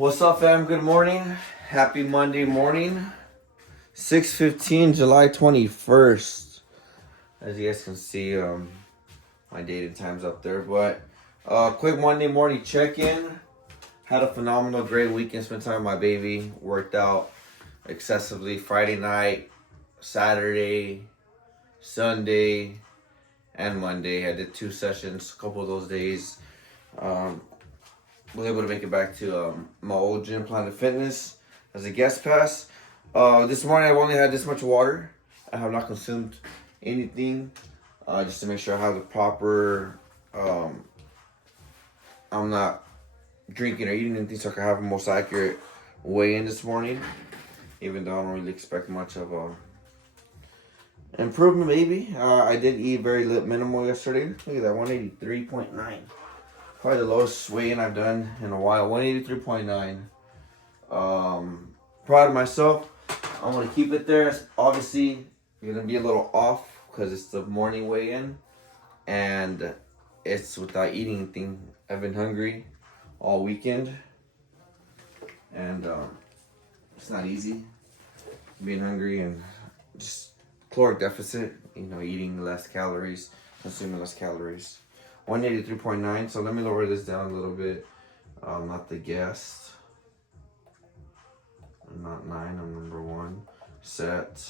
What's up, fam? Good morning. Happy Monday morning. 6:15, July 21st. As you guys can see, my date and time's up there. But quick Monday morning check-in. Had a phenomenal, great weekend. Spent time with my baby. Worked out excessively Friday night, Saturday, Sunday, and Monday. I did 2 sessions. A couple of those days. Was able to make it back to my old gym, Planet Fitness, as a guest pass. This morning I've only had this much water. I have not consumed anything, just to make sure I have the proper, I'm not drinking or eating anything so I can have a most accurate weigh-in this morning, even though I don't really expect much of a improvement maybe. I did eat very minimal yesterday. Look at that, 183.9. Probably the lowest weigh-in I've done in a while, 183.9. Proud of myself. I'm going to keep it there. It's obviously going to be a little off because it's the morning weigh-in. And it's without eating anything. I've been hungry all weekend. And it's not easy being hungry and just caloric deficit. You know, eating less calories, consuming less calories. 183.9, so let me lower this down a little bit. Not the guest. I'm not 9, I'm number 1. Set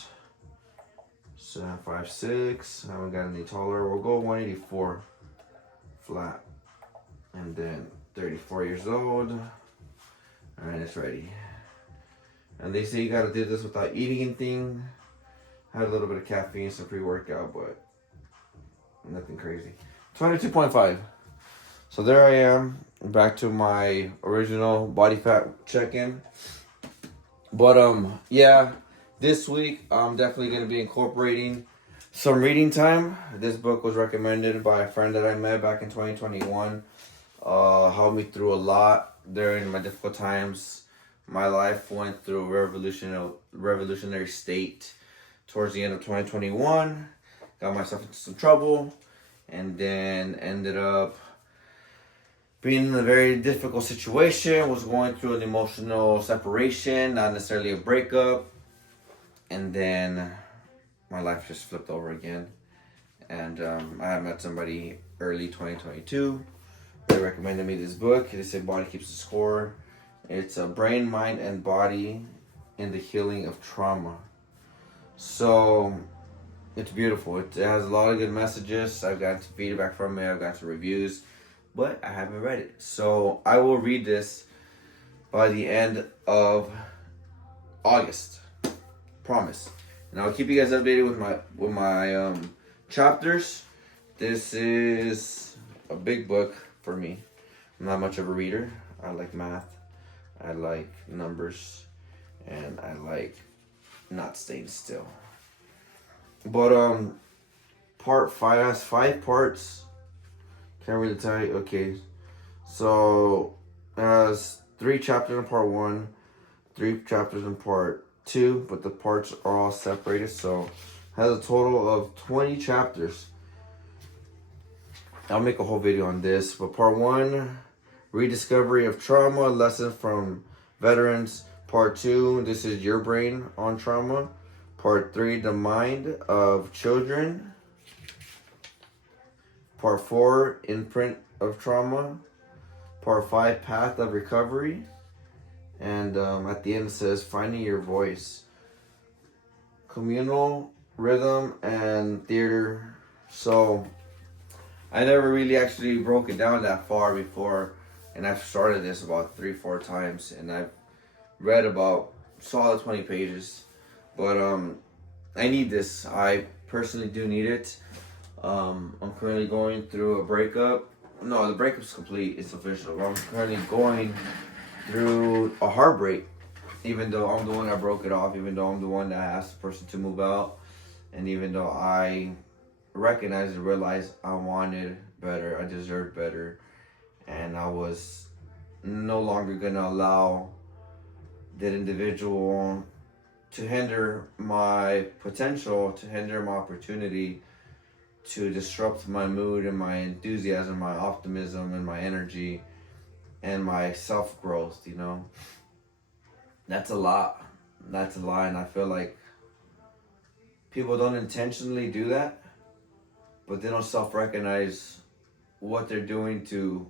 5, 6. I haven't got any taller. We'll go 184 flat. And then 34 years old. Alright, it's ready. And they say you gotta do this without eating anything. Had a little bit of caffeine, some pre-workout, but nothing crazy. 22.5. So there I am, back to my original body fat check-in. But yeah, this week I'm definitely going to be incorporating some reading time. This book was recommended by a friend that I met back in 2021. Helped me through a lot during my difficult times. My life went through a revolutionary state towards the end of 2021. Got myself into some trouble. And then ended up being in a very difficult situation, was going through an emotional separation, not necessarily a breakup. And then my life just flipped over again. And I had met somebody early 2022. They recommended me this book. They said Body Keeps the Score. It's a brain, mind, and body in the healing of trauma. So it's beautiful. It has a lot of good messages. I've gotten some feedback from it. I've got some reviews, but I haven't read it. So I will read this by the end of August. Promise. And I'll keep you guys updated with my chapters. This is a big book for me. I'm not much of a reader. I like math. I like numbers. And I like not staying still. But part 5 has 5 parts. Can't really tell you. Okay, so it has 3 chapters in part 1, 3 chapters in part 2, but the parts are all separated, so it has a total of 20 chapters. I'll make a whole video on this, but part 1, rediscovery of trauma, lesson from veterans. Part 2, this is your brain on trauma. Part 3, the mind of children. Part 4, imprint of trauma. Part 5, path of recovery. And at the end it says, finding your voice. Communal, rhythm, and theater. So I never really actually broke it down that far before. And I've started this about 3-4 times. And I've read about solid 20 pages. But I need this. I personally do need it. I'm currently going through a breakup. No, the breakup's complete. It's official. I'm currently going through a heartbreak. Even though I'm the one that broke it off. Even though I'm the one that asked the person to move out. And even though I recognized and realized I wanted better. I deserved better. And I was no longer going to allow that individual to hinder my potential, to hinder my opportunity, to disrupt my mood and my enthusiasm, my optimism and my energy, and my self growth, you know. That's a lot. That's a lot, and I feel like people don't intentionally do that, but they don't self recognize what they're doing to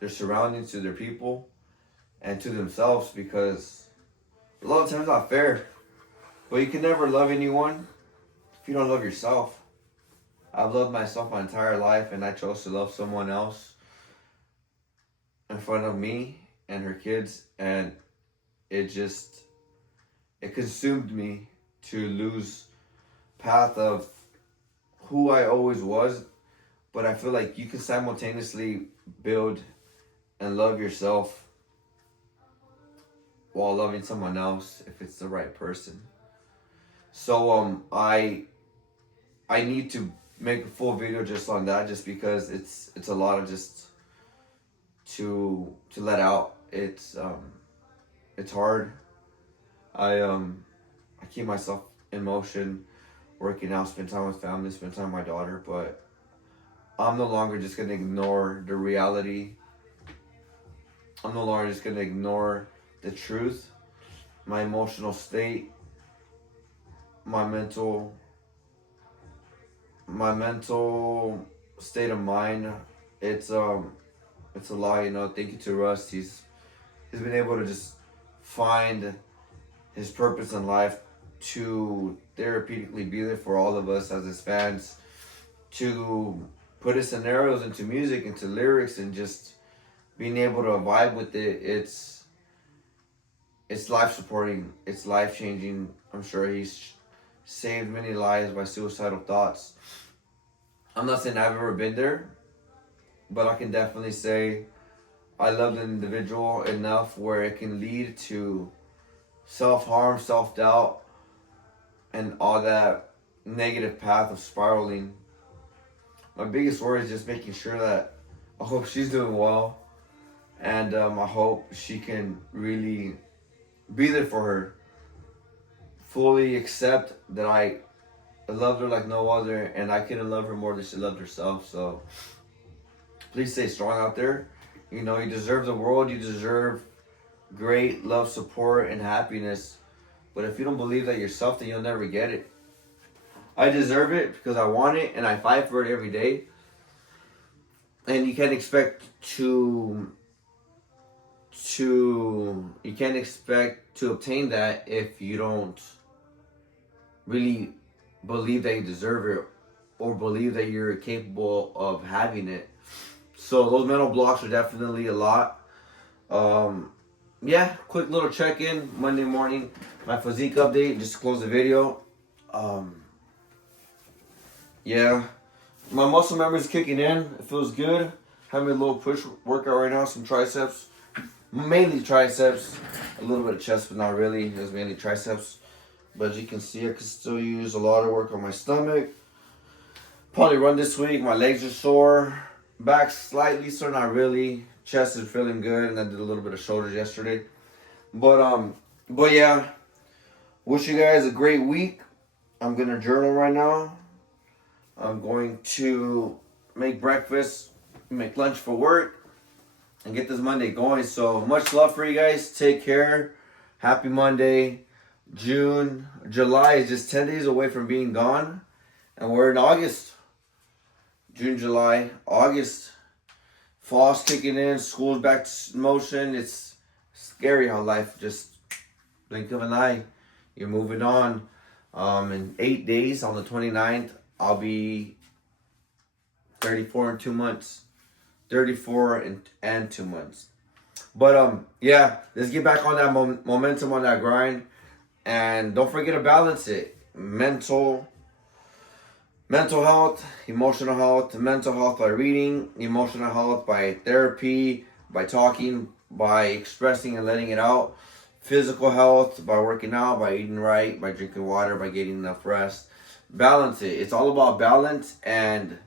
their surroundings, to their people, and to themselves, because a lot of times it's not fair. But you can never love anyone if you don't love yourself. I've loved myself my entire life, and I chose to love someone else in front of me and her kids, and it just it consumed me to lose path of who I always was. But I feel like you can simultaneously build and love yourself while loving someone else if it's the right person. So I need to make a full video just on that, just because it's a lot of just to let out. It's hard. I keep myself in motion, working out, spend time with family, spend time with my daughter, but I'm no longer just gonna ignore the reality. I'm no longer just gonna ignore the truth. My emotional state, my mental state of mind, it's a lot, you know. Thank you to Rust. He's been able to just find his purpose in life to therapeutically be there for all of us as his fans, to put his scenarios into music, into lyrics, and just being able to vibe with it. It's life supporting. It's life changing. I'm sure he's saved many lives by suicidal thoughts. I'm not saying I've ever been there, but I can definitely say I love an individual enough where it can lead to self-harm, self-doubt, and all that negative path of spiraling. My biggest worry is just making sure that I hope she's doing well, and I hope she can really be there for her, fully accept that I loved her like no other, and I couldn't love her more than she loved herself. So please stay strong out there. You know, you deserve the world. You deserve great love, support, and happiness. But if you don't believe that yourself, then you'll never get it. I deserve it because I want it, and I fight for it every day. And you can't expect to obtain that if you don't really believe that you deserve it, or believe that you're capable of having it. So those mental blocks are definitely a lot. Yeah, quick little check-in Monday morning, my physique update, just to close the video. Yeah, my muscle memory is kicking in. It feels good. Having a little push workout right now, some triceps, mainly triceps, a little bit of chest, but not really. It's mainly triceps. But as you can see, I can still use a lot of work on my stomach. Probably run this week. My legs are sore. Back slightly sore, not really. Chest is feeling good, and I did a little bit of shoulders yesterday. But yeah, wish you guys a great week. I'm gonna journal right now. I'm going to make breakfast, make lunch for work, and get this Monday going. So much love for you guys. Take care. Happy Monday. July is just 10 days away from being gone, and we're in August. June, July, August. Fall's kicking in, school's back to motion. It's scary how life just blink of an eye. You're moving on. In 8 days, on the 29th, I'll be 34 in 2 months. 34 and 2 months. But yeah, let's get back on that momentum, on that grind. And don't forget to balance it. Mental health, emotional health. Mental health by reading, emotional health by therapy, by talking, by expressing and letting it out. Physical health by working out, by eating right, by drinking water, by getting enough rest. Balance it. It's all about balance, and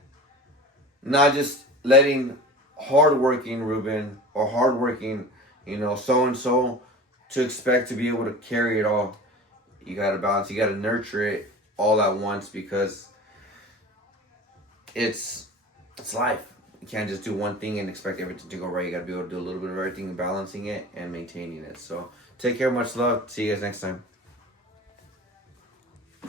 not just letting hardworking Ruben or hardworking, so-and-so to expect to be able to carry it all. You got to balance. You got to nurture it all at once, because it's life. you can't just do one thing and expect everything to go right. You gotta be able to do a little bit of everything, balancing it and maintaining it. So take care, much love. See you guys next time.